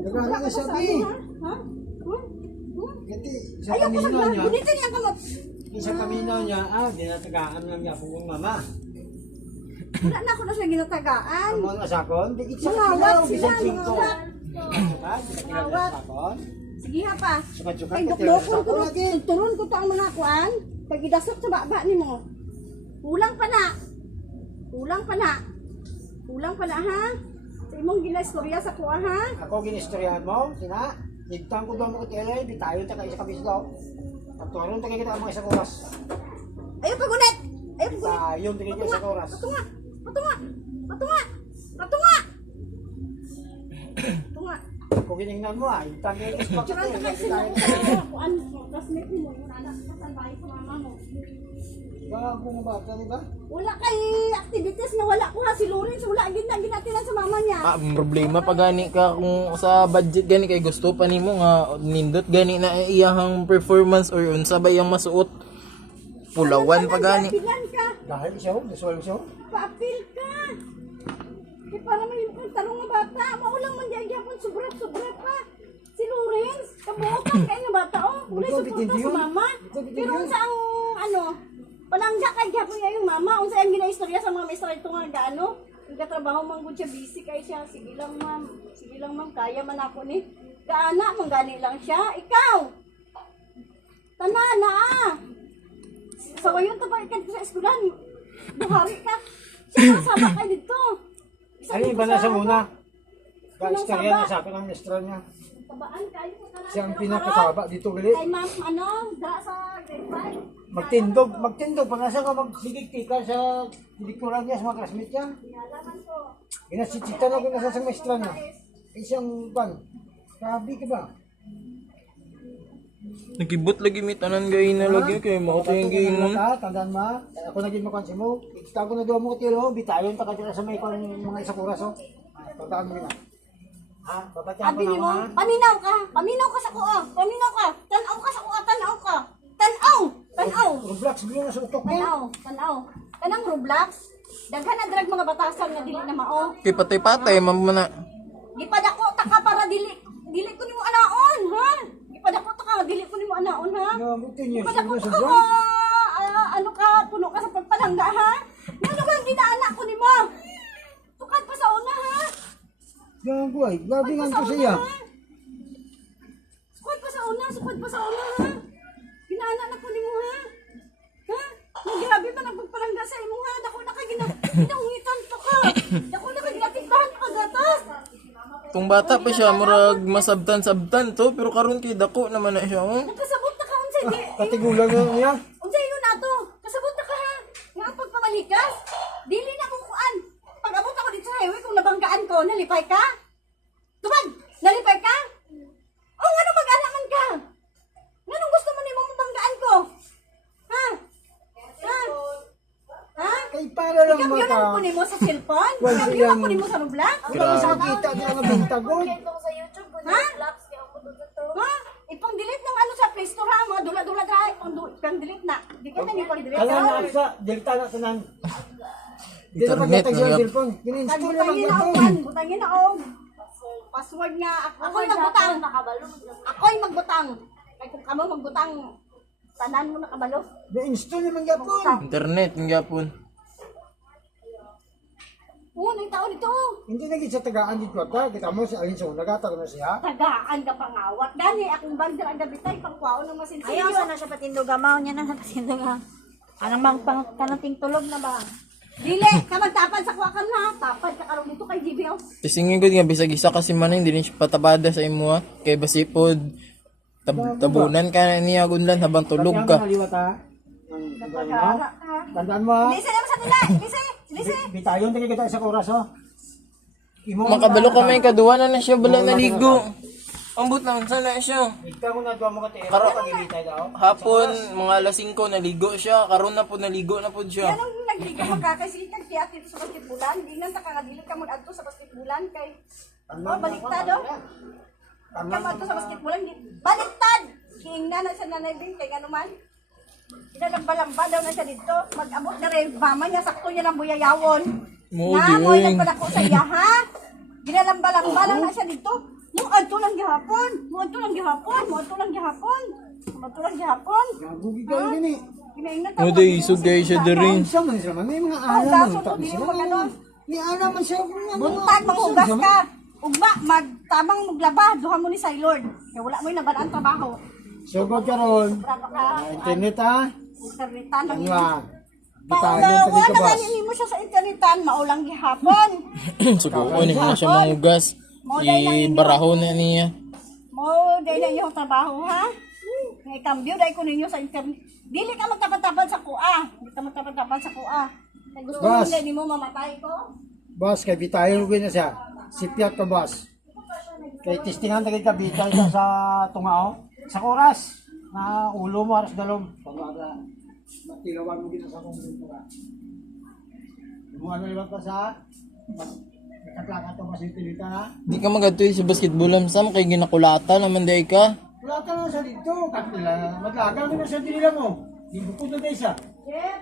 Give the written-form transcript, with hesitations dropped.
Nagana na sabi. Ha? Kasi sa Ayaw ko kamino sa niya, Gunito niya kamot. sa kamino niya, dinatagaan lang niya kung mama. Wala na ako na siya ginatagaan. Ang mga sakon, di kitsa Mangawat kilaw, sila, bisan 5. mangawat. Ha? Di kilaw na sakon. Sige ha pa. Sukat-sukat Ay, ka duklokon ko lagi. turon ko to ang mga kuan. Pag idasok sa baba ni mo. Kulang pa na. Kulang pa na. Kulang pa na ha. Sa imong ginaistorya sa kuha ha. Ako ginistoryahan mo, sina? Higtang ko doon mo ko tiyelay, bitayon ta kayo sa kabisdaw. Pagturon ta kayo kita ang mga isang oras. Ayaw pagunit. Ayaw pagunit. Bitayon ta kayo sa oras. Patunga. Patunga. Patunga. Patunga. Patunga. Kung ginignan mo higtang kayo sa Picturean ka bakit. kasi sa kuan. Classmate mo. Yung anak sa bahay sa mama mo. Bago mo bata, di ba? Wala kay activities na wala ko ha. Si Lawrence wala ginatinan sa mama niya. Ang problema pa gani ka kung sa budget gani kay gusto pa nimo nga nindot gani na iyahang performance or unsa ba yang masuot. Pulawan pa gani. Pilan ka. Dahil siya, visual siya. Pa-appeal ka. Eh para may yung tanong nga bata. Maulang man diyan gyapon sobra pa. Si Lawrence, kabuokan kay nga bata oh. Wala suporta sa mama. Pero unsa ang ano, palangga kay gyapon niya yung mama. Unsa ang ginaistorya sa mga maestra ito nga gaano? Nagatrabaho man gud siya, busy kay siya. Sige lang ma'am. Sige lang ma'am, kaya man ako ni. Kaana man gani lang siya. Ikaw. Tanana ah. Sa wayon ta ba ikan sa eskwelahan? Buhari ka. Siya kasama ka dito. Ano yung banasa muna? Ka-istorya na sa akin ang mister niya. Tabaan kayo sa kanan. Siya ang pinakasaba dito gali. Kay ma'am, ano, da sa grade 5. Magtindog. Panasa ka magsigig-tika sa direktoran niya, sa mga classmate niya. Pinalaman ko. Ginasitsita na kung nasa sa maestra niya. Isang ban. Sabi ka ba? Nagibot lagi mi tanan gay na lagi kay mao to yung giingon. Tandaan mo. Ako naging makansi mo. Ikita ko na doon mo tilo. Bitayon ta ka dito sa may mga isang oras. Tandaan mo na. Ha? Babatihan ko Sabi na ni mo, ha? paminaw ka. Paminaw ka sa kuha. Paminaw ka. Tanaw ka sa kuha. Tanaw ka. Tanaw. Tanaw. Roblox bilo na sa utok niya. Tanaw. Tanaw. Kanang Roblox. Daghan na drag mga batasan nga dili na mao. Kay patay-patay mamana. Gipadako ta ka para dili ko nimo anaon, ha? Gipadako ta ka dili ko nimo anaon, ha? Nabuti niya. Gipadako Siguro ta sa ka. Ano ka puno ka sa pagpalangga, ha? Ano ka ginaanak ko nimo? Tukad pa sa una, ha? Gago ay. Gabingan ko siya. Sukad pa sa una, ha? Ginaanak na ko nimo, ha? Ha? Grabe pa nagpagpalangga sa imo, ha? Dako na ka ginangitan pa ka. Dako na ka ginatibahan pa gatas. Kung bata pa siya murag masabtan-sabtan to pero karon kay dako naman na siya. Oh. Nagkasabot na ka unsay di. Katigulan na niya. Unsay yun nato? Kasabot na ka ha. Nga ang pagpamalikas. Dili na mong kuan. Pag abot ako dito sa highway kung nabanggaan ko, nalipay ka? Tubag, nalipay ka? O nga mag-anak man ka? Nga gusto mo ni mo mabanggaan ko? Ha? Ha? Ha? Kay para lang Ikaw yun maka. ang kunin mo sa cellphone? Wala Ikaw yun siyang- ang kunin mo sa Roblox? Wala sa kita nila nga bintagod. Ha? Ha? Ipang-delete ng ano sa Play Store ha? Mga dula-dula dra. Ipang-delete na. Di ka na ipang-delete. Kala na aksa, delta na tanan. Di na Internet pagkatag na siya yan. cellphone. Kininstall naman Butangin na ito. ako, butangin na ako. Password nga. Ako'y magbutang. Ako'y magbutang. Ay kung kamo magbutang, tanan mo nakabalo. Na-install naman yapon. Internet ng gyapon. Oo, nang tao nito. Hindi na sa tagaan dito ta. Kita mo si Alinso, nagatag na siya. Tagaan ka pangawat. Gani, akong bandar ang gabi tayo, pangkwao ng masinsilyo. Ayaw sana siya patindog amaw niya na patindog ha. Anong mang kanating tulog na ba? Dili, ka magtapad sa kwakan na. Tapad ka karon dito kay GBO. Kisingin gud nga bisag isa kasi man hindi rin siya patabada sa imo ha. Kay basipod tabunan ka na niya gunlan habang tulog ka. Liwat ha. Pagkara ka. Tandaan mo ha. Lise naman sa nila. Lise. Bitayon tingin kita sa oras oh. Imo Makabalo ka may kaduwa na siya bala naligo. Ambot naman sana siya. Ikaw mo na duwa mo ka tira Karo- pag ibitay daw. Hapon mga alas 5 naligo siya, karon na po naligo na po siya. Yan ang nagligo magkakasitag kaya dito sa basketbulan. Di nga ta kangadili ka mo adto sa basketbulan kay baliktad oh. Ka adto sa basketbulan. Baliktad. Kiingnan na sa nanay Bing kay ano man. Pinalamba daw na siya dito. Mag-abot na rin mama niya sakto niya ng buyayawon. Mo Na mo di. nagpadako sa iya ha. Ginalamba-lamba lang na siya dito. Mo Muadto lang gihapon. Muadto lang gihapon. Muadto lang gihapon. Muadto lang gihapon. Gagugi ka rin eh. Ginaingat O day, isog guys siya diri. Siya man sila, may mga Oh, alam gaso man. to, di mo magano. May alam man siya. Buntag manghugas ka. Ugma, magtabang maglaba, duha mo ni Sailord. Kaya wala mo yung nabalaan trabaho. Sugod ka ron. Bravo ka. Internet ha. Internetan lang Ano yun. ba? Bitayan Paunawa tali ka na bas. ganin mo siya sa internetan, maulang gihapon. Subuko ni mo siya mangugas. Ibaraho na niya. Mo, dahil na yung trabaho, ha? Ngay kambyo, dahil ko ninyo sa internet. Dili ka magtapad-tapad sa kuha. Dili ka magtapad-tapad sa kuha. Kaya gusto mo Bas. hindi mo mamatay ko? Bas, kay bitayan ko na siya. Sipiat ka bas. Kay testingan tagay ka bitay ka sa tungao. Sa oras. Na ulo mo, aras dalom. Pagwaga. Matilawan mo gito sa kumpultura. Lumuha na liwag ka sa... Nakaklakat ka ba sa utilita ha? Di ka magatoy sa basketball sam kay ginakulata naman day ka. Wala ka na sa dito. Kakila. Maglaga mo na sa dinila mo. Hindi ko po na siya. Jeb,